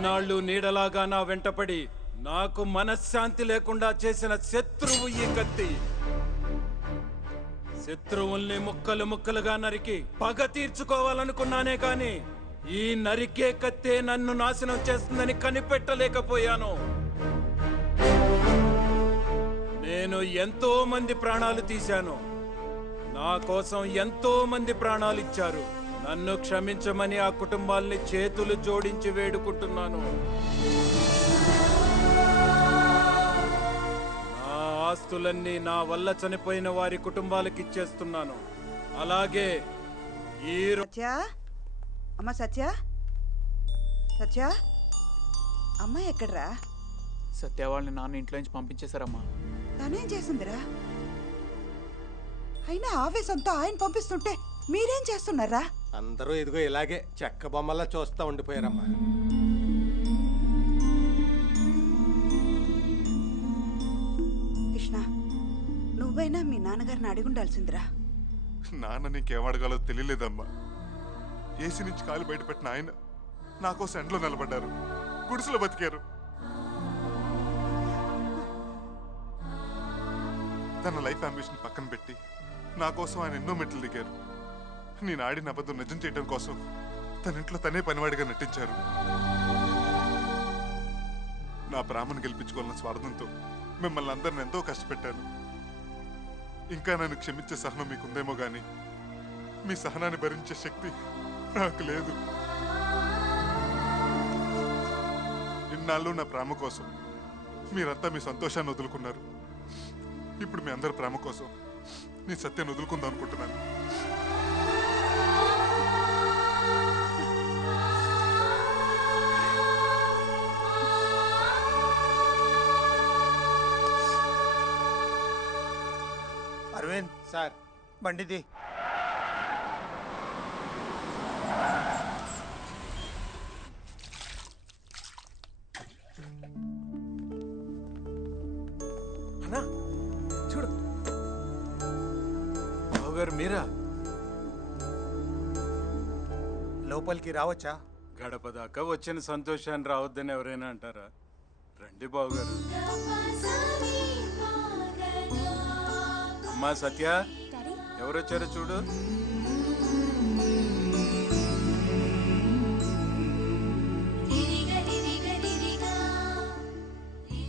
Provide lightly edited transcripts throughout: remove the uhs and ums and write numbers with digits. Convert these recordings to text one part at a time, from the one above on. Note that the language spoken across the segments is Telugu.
ఇన్నాళ్ళు నీడలాగా నా వెంటపడి నాకు మనశ్శాంతి లేకుండా చేసిన శత్రువు ఈ కత్తి. శత్రువుల్ని ముక్కలు ముక్కలుగా నరికి పగ తీర్చుకోవాలనుకున్నానే కాని ఈ నరికే కత్తే నన్ను నాశనం చేస్తుందని కనిపెట్టలేకపోయాను. నేను ఎంతో మంది ప్రాణాలు తీశాను. నా కోసం ఎంతో మంది ప్రాణాలు ఇచ్చారు. నన్ను క్షమించమని ఆ కుటుంబాల్ని చేతులు జోడించి వేడుకుంటున్నాను. నా ఆస్తులన్నీ నా వల్ల చనిపోయిన వారి కుటుంబాలకు ఇచ్చేస్తున్నాను. అలాగే ఈ సత్య, అమ్మ సత్య, సత్య, అమ్మ ఎక్కడ్రా? సత్య వాళ్ళని నాన్న ఇంట్లో నుంచి పంపించేశారమ్మా. తనేం చేసిందిరా? అయినా ఆవేశంతో ఆయన పంపిస్తుంటే మీరేం చేస్తున్నారా? అందరూ ఇదిగో ఇలాగే చెక్క బొమ్మల్లా చూస్తా ఉండిపోయారమ్మా. కృష్ణ, నువ్వైనా మీ నాన్నగారిని అడిగుండాల్సిందిరా. నాన్న నీకేం అడగాలో తెలియలేదమ్మా. ఏసీ నుంచి కాలు బయటపెట్టిన ఆయన నా కోసం ఎండలో నిలబడ్డారు, గుడిసెలో బతికారు. తన లైఫ్ అంబిషన్ పక్కన పెట్టి నా కోసం ఆయన ఎన్నో మెట్లు దిగారు. నేను ఆడిన అబద్ధం నిజం చేయడం కోసం తన ఇంట్లో తనే పనివాడిగా నటించారు. నా ప్రేమను గెలిపించుకోవాలన్న స్వార్థంతో మిమ్మల్ని అందరిని ఎంతో కష్టపెట్టాను. ఇంకా నన్ను క్షమించే సహనం మీకుందేమో గాని మీ సహనాన్ని భరించే శక్తి నాకు లేదు. ఇన్నాళ్ళు నా ప్రేమ కోసం మీరంతా మీ సంతోషాన్ని వదులుకున్నారు. ఇప్పుడు మీ అందరి ప్రేమ కోసం నీ సత్యాన్ని వదులుకుందాం అనుకుంటున్నాను. అరవింద్ సార్, బండిది. అన్నా చూడు, బావగారు మీరా? లోపలికి రావచ్చా? గడప దాకా వచ్చిన సంతోషాన్ని రావద్దని ఎవరైనా అంటారా? రండి బావగారు. అమ్మా సత్య, ఎవరొచ్చారో చూడు.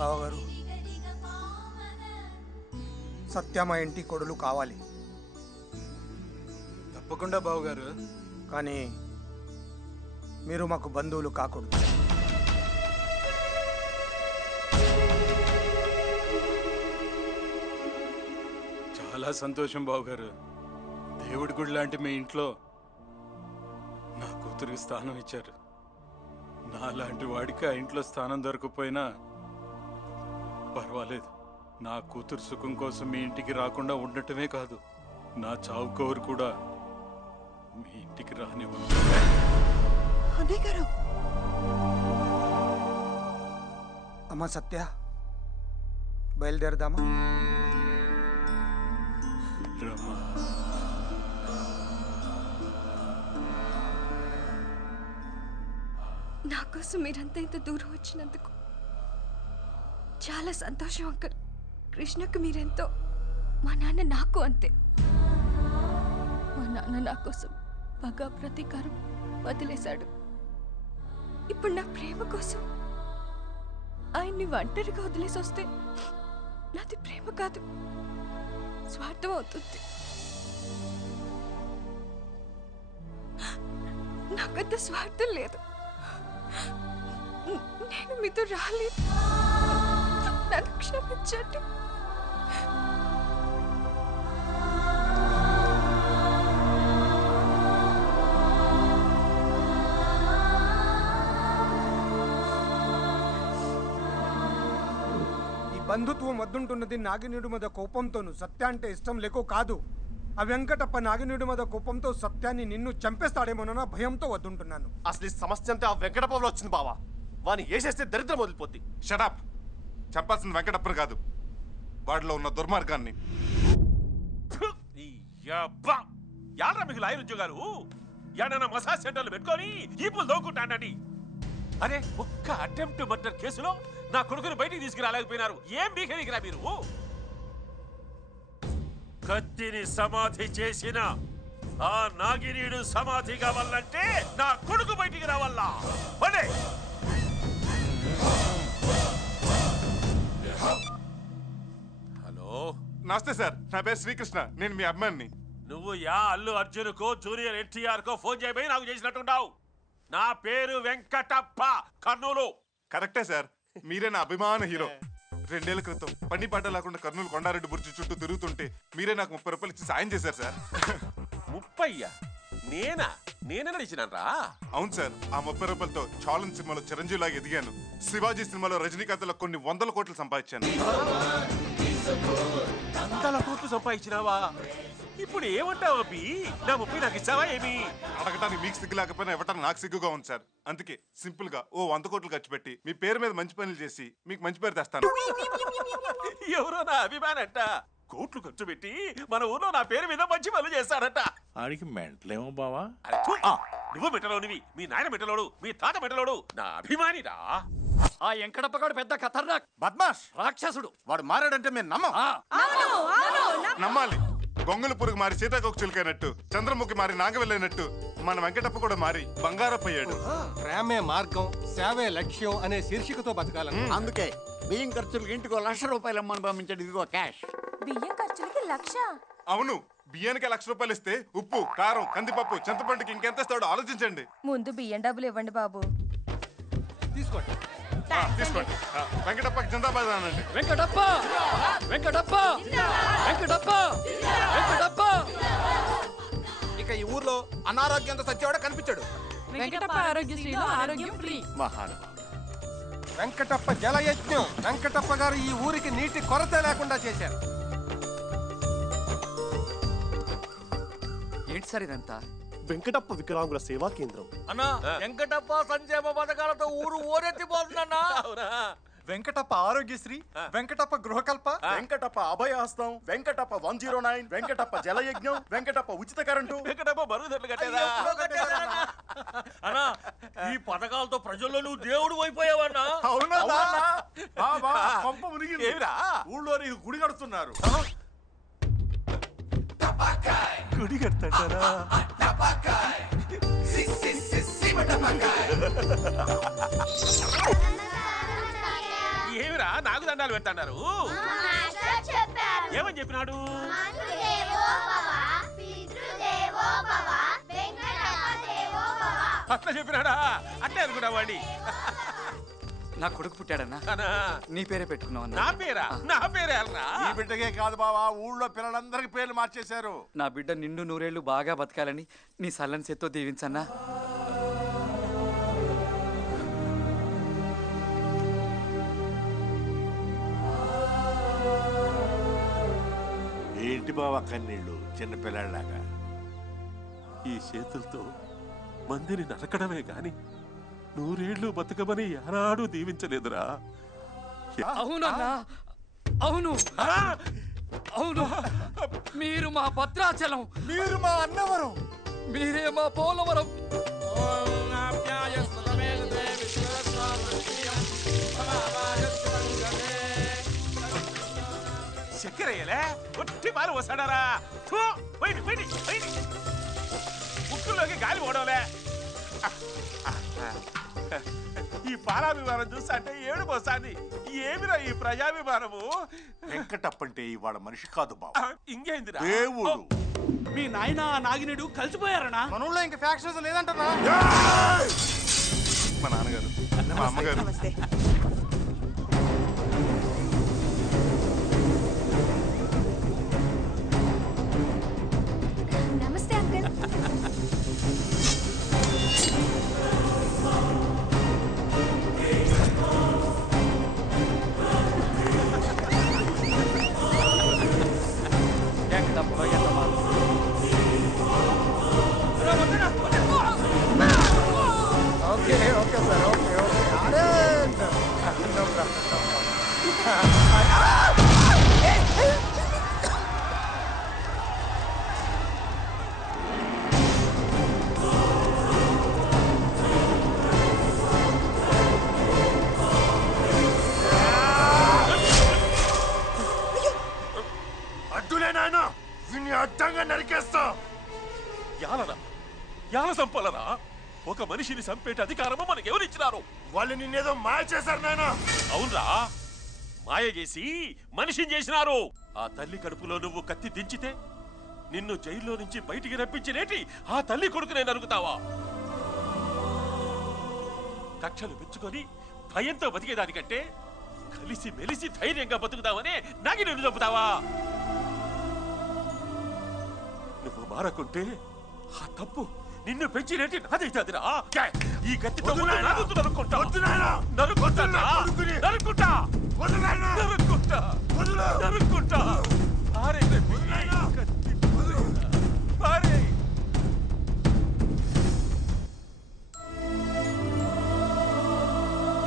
బావగారు, సత్య మా ఇంటి కొడులు కావాలి. తప్పకుండా బావగారు. కానీ మీరు మాకు బంధువులు కాకూడదు. చాలా సంతోషం బావగారు. దేవుడి గుడి లాంటి మీ ఇంట్లో నా కూతురికి స్థానం ఇచ్చారు. నా లాంటి వాడికి ఆ ఇంట్లో స్థానం దొరకపోయినా పర్వాలేదు. నా కూతురు సుఖం కోసం మీ ఇంటికి రాకుండా ఉండటమే కాదు, నా చావు కౌరు కూడా మీ ఇంటికి రానివ్వను. అన్నయ్య గారు, అమ్మ సత్య, బయలుదేరదామా? రమ్మా. నా కోసం మీరంతా ఇంత దూరం వచ్చినందుకు చాలా సంతోషం అంకుల్. కృష్ణకు మీరెంతో, మా నాన్న నాకు అంతే. మా నాన్న నా కోసం పగ ప్రతీకారం వదిలేశాడు. ఇప్పుడు నా ప్రేమ కోసం ఆయన్ని ఒంటరిగా వదిలేసి వస్తే నాది ప్రేమ కాదు, స్వార్థం అవుతుంది. నాకంత స్వార్థం లేదు. నేను మీతో రాలేదు, నన్ను క్షమించండి. బంధుత్వం వద్దుంటున్నది నాగినీడు మీద కోపంతోను, సత్య అంటే ఇష్టం లేకో కాదు. ఆ వెంకటప్ప నాగినీడు మీద కోపంతో సత్యాన్ని నిన్ను చంపేస్తాడేమోనన్న భయంతో వద్దుంటున్నాను. అసలు ఈ సమస్య అంతా ఆ వెంకటప్పలో వచ్చింది బావా. వాని వేసేస్తే దరిద్రం వదిలిపోద్ది. షటప్! చంపాల్సిన వెంకటప్పని కాదు, వాడిలో ఉన్న దుర్మార్గాన్ని. యాడ్రా మీకు లాయర్ ఉద్యోగాలు? యాడన్నా మసాజ్ సెంటర్లు పెట్టుకొని ఈపులు దోకుంటానండి. అరే ఒక్క అటెంప్ట్ మర్డర్ కేసులో నా కొడుకుని బయటికి తీసుకురాలేకపోయినారు. ఏం బీకనికిరా మీరు? కత్తిని సమాధి చేసిన ఆ నాగినీడు సమాధి కావాలంటే నా కొడుకు బయటికి రావాలా? పడే హలో, నమస్తే సార్, నా పేరు శ్రీకృష్ణ, నేను మీ అమ్మాయిని. నువ్వు యా అల్లు అర్జున్కో జూనియర్ ఎన్టీఆర్ కో ఫోన్ చేయబోయి నాకు చేసినట్టున్నావు. నా పేరు వెంకటప్ప, కర్నూలు. కరెక్టే సార్, మీరే నా అభిమాన హీరో. 2 ఏళ్ల క్రితం పని పాట లేకుండా కర్నూలు కొండారెడ్డి బుర్జి చుట్టూ తిరుగుతుంటే మీరే నాకు 30 రూపాయలు ఇచ్చి సాయం చేశారు సార్. 30? నేనే నడిచినరా? అవును సార్, ఆ 30 రూపాయలతో చాలన్ సినిమాలో చిరంజీవి లాగా ఎదిగాను. శివాజీ సినిమాలో రజనీకాంత్లో కొన్ని 100 కోట్లు సంపాదించాను. 100 కోట్లు సంపాదించినావా? ఇప్పుడు ఏమంటావు అబ్బి? నా 30 నాకు ఇచ్చావా ఏమి? అడగటానికి మీకు సిగ్గు లేకపోయినా ఇవ్వటానికి నాకు సిగ్గుగా ఉంది సార్. అందుకే సింపుల్ గా ఓ 100 కోట్లు ఖర్చు పెట్టి మీ పేరు మీద మంచి పనులు చేసి మీకు మంచి పేరు తెస్తాను. ఎవరో నా అభిమానంట కోట్లు ఖర్చు పెట్టి మన ఊర్లో నా పేరు మీద మంచి పనులు చేస్తాడట. ఆడికి మెంటలేమో బావా. అరే థు, నువ్వు మెట్టలోనివి, మీ నాయన మెట్టలోడు, మీ తాత మెట్టలోడు, నా అభిమానిరా. ఆ వెంకటప్పగాడు పెద్ద ఖతర్నాక్ బద్మాష్ రాక్షసుడు. వాడు మారాడంటే మేము నమ్మం. నమ్మాలి. గొంగళి పురుగు మారి సీతాకోక చిలుకైనట్టు, చంద్రముఖి మారి నాగవెళ్ళైనట్టు మన వెంకటప్ప కూడా మారి బంగారప్పయ్యాడు. ప్రేమే మార్గం, సేవే లక్ష్యం అనే శీర్షికతో బతకాలని. అందుకే బియ్యం ఖర్చులకి ఇంటికి 1,00,000 రూపాయలు అమ్మని పంపించాడు. ఇదిగో క్యాష్. బియ్యం ఖర్చులకి 1,00,000? అవును, బియ్యానికి 1,00,000 రూపాయలు ఇస్తే ఉప్పు, కారం, కందిపప్పు, చింతపండుకి ఇంకెంత ఇస్తాడో ఆలోచించండి. ముందు బియ్యం డబ్బులు ఇవ్వండి బాబు. తీసుకోండి. తీసుకోండి. వెంకటప్పకి జిందాబాద్ అనండి. వెంకటప్ప వెంకటప్ప వెంకటప్ప వెంకటప్ప. ఇక ఈ ఊర్లో అనారోగ్యంతో సచ్చేవాడ కనిపించాడు. వెంకటప్ప ఆరోగ్యశ్రీలో ఆరోగ్యం ఫ్రీ. మహానుభావుడు. వెంకటప్ప జలయజ్ఞం. వెంకటప్ప గారు ఈ ఊరికి నీటి కొరత లేకుండా చేశారు. ఏంటి సార్ ఇదంతా? వెంకటప్ప వికలాంగుల సేవా కేంద్రం. అన్నా వెంకటప్ప సంక్షేమ పథకాలతో ఊరు ఓరెత్తిపోతుందన్నా. వెంకటప్ప ఆరోగ్యశ్రీ, వెంకటప్ప గృహకల్ప, వెంకటప్ప అభయహస్తం, వెంకటప్ప 109, వెంకటప్ప జలయజ్ఞం, వెంకటప్ప ఉచిత కరెంటు. వెంకటప్ప బరువుదర్లు కట్టేదా? అన్నా ఈ పథకాలతో ప్రజల్లో నువ్వు దేవుడు అయిపోయావన్నా. అవునా? పంప మునిగింది. ఏమిరా? ఊళ్ళో నీకు గుడి కడుతున్నారు. గుడి కడతాడా? ఏమిరా నాకు దండాలు పెడతాడారు? ఏమని చెప్పినాడు? అట్లా చెప్పినాడా? అట్లే అనుకున్నావాడి. నా కొడుకు పుట్టాడన్నా. నీ పేరే పెట్టుకున్నావు. నా పేరా? నా పేరే అల్రా. ఈ బిడ్డకే కాదు బావా, ఊళ్ళో పిల్లలందరికి పేర్లు మార్చేశారు. నా బిడ్డ నిండు నూరేళ్లు బాగా బతకాలని నీ సల్లని చేత్తో దీవించన్నా. ఏంటి బావా కన్నీళ్ళు చిన్నపిల్లలాగా? ఈ చేతులతో మందిని నరకడమే గాని 100 ఏళ్ళు బతకమని ఏనాడు దీవించలేదురా. అవునన్నా, అవును అవును. మీరు మా భద్రాచలం, మీరు మా అన్నవరం, మీరే మా పోలవరం. చక్కెరయ్యలే ఒట్టి పాలు వస్తాడారా? ముక్కుల్లోకి గాలి పోవడంలే. ఈ పాలాభిమానం చూస్తా అంటే ఏడు పోస్తాంది. ఏమిరా ఈ ప్రజాభిమానము? వెంకటప్ప అంటే ఇవాళ మనిషి కాదు బావా, ఇంకేందిరా? దేవుడు. మీ నాయన నాగినేడు కలిసిపోయారనా? మన ఊళ్ళో ఇంకా ఫ్యాక్షన్స్ లేదంటారా? మా నాన్నగారు, మా అమ్మగారు. నమస్తే. నమస్తే uncle. Okay okay sir, okay okay. అరే ఎవరు సంపాలరా? ఒక మనిషిని చంపేట అధికారము మనకి ఎవరిచ్చినారు? వాళ్ళు నిన్నేదో మాయ చేశారు నాయన. అవునరా, మాయ చేసి మనిషిని చేసినారు. ఆ తల్లి కడుపులో నువ్వు కత్తి దించితే నిన్ను జైల్లో నుంచి బయటికి రప్పించినేటి ఆ తల్లి కొడుకునే నరుకుతావా? కక్షలు పెంచుకొని భయంతో బతికేదానికంటే కలిసి మెలిసి ధైర్యంగా బతుకుతావని నాగి నిన్ను చంపుతావా? నువ్వు మారకుంటే ఆ తప్పు నిన్ను పెంచినేటి నాదైతాదిరా. ఈ కత్తితో నరుకుతా నరుకుంటా నరుకుంటా నరుకుంటా నరుకుంటా. పారే కత్తి పారే.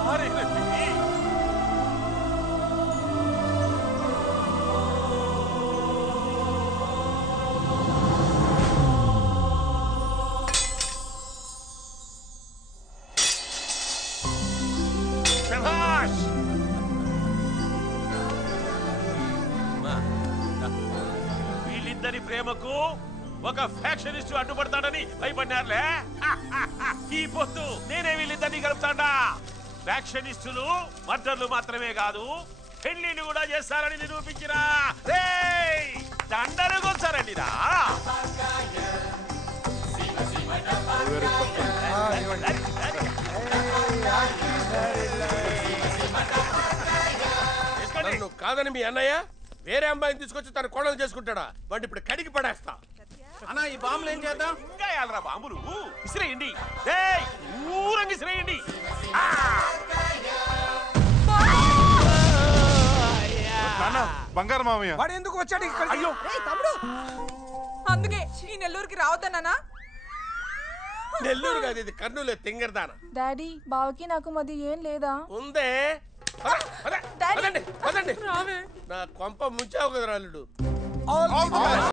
పారే రవి. శభాష్. వీళ్ళిద్దరి ప్రేమకు ఒక ఫ్యాక్షనిస్ట్ అడ్డుపడతాడని భయపడ్డారులే. ఈ పొత్తు నేనే వీళ్ళిద్దరిని కలుపుతాడా. ఫ్యాక్షనిస్టులు మర్డర్లు మాత్రమే కాదు, పెళ్లిళ్ళు కూడా చేస్తారని నిరూపించినా. దండలు కొచ్చారండి రా. నన్ను కాదని మీ అన్నయ్య వేరే అమ్మాయిని తీసుకొచ్చి తన కోడలు చేసుకుంటాడా? వాడిని ఇప్పుడు కడిగి పడేస్తా. అన్నా ఈ బాంబులు ఏం చేద్దాం? ఇంకా యాలరా బాంబులు విసిరేయండి. ఊరంగి విసిరేయండి. నాన్న, బంగారు మామయ్య. వాడు ఎందుకు వచ్చాడు ఇక్కడ? అయ్యో తమ్ముడు అందుకే ఈ నెల్లూరుకి రావద్దన్నానా? నెల్లూరు కాదు, ఇది కర్నూలు తింగరదాన. డాడీ బావకి నాకు మధ్య ఏం లేదా? ఉందే. పదండి పదండి. నా కొంప ముంచావు కదా రాలుడు.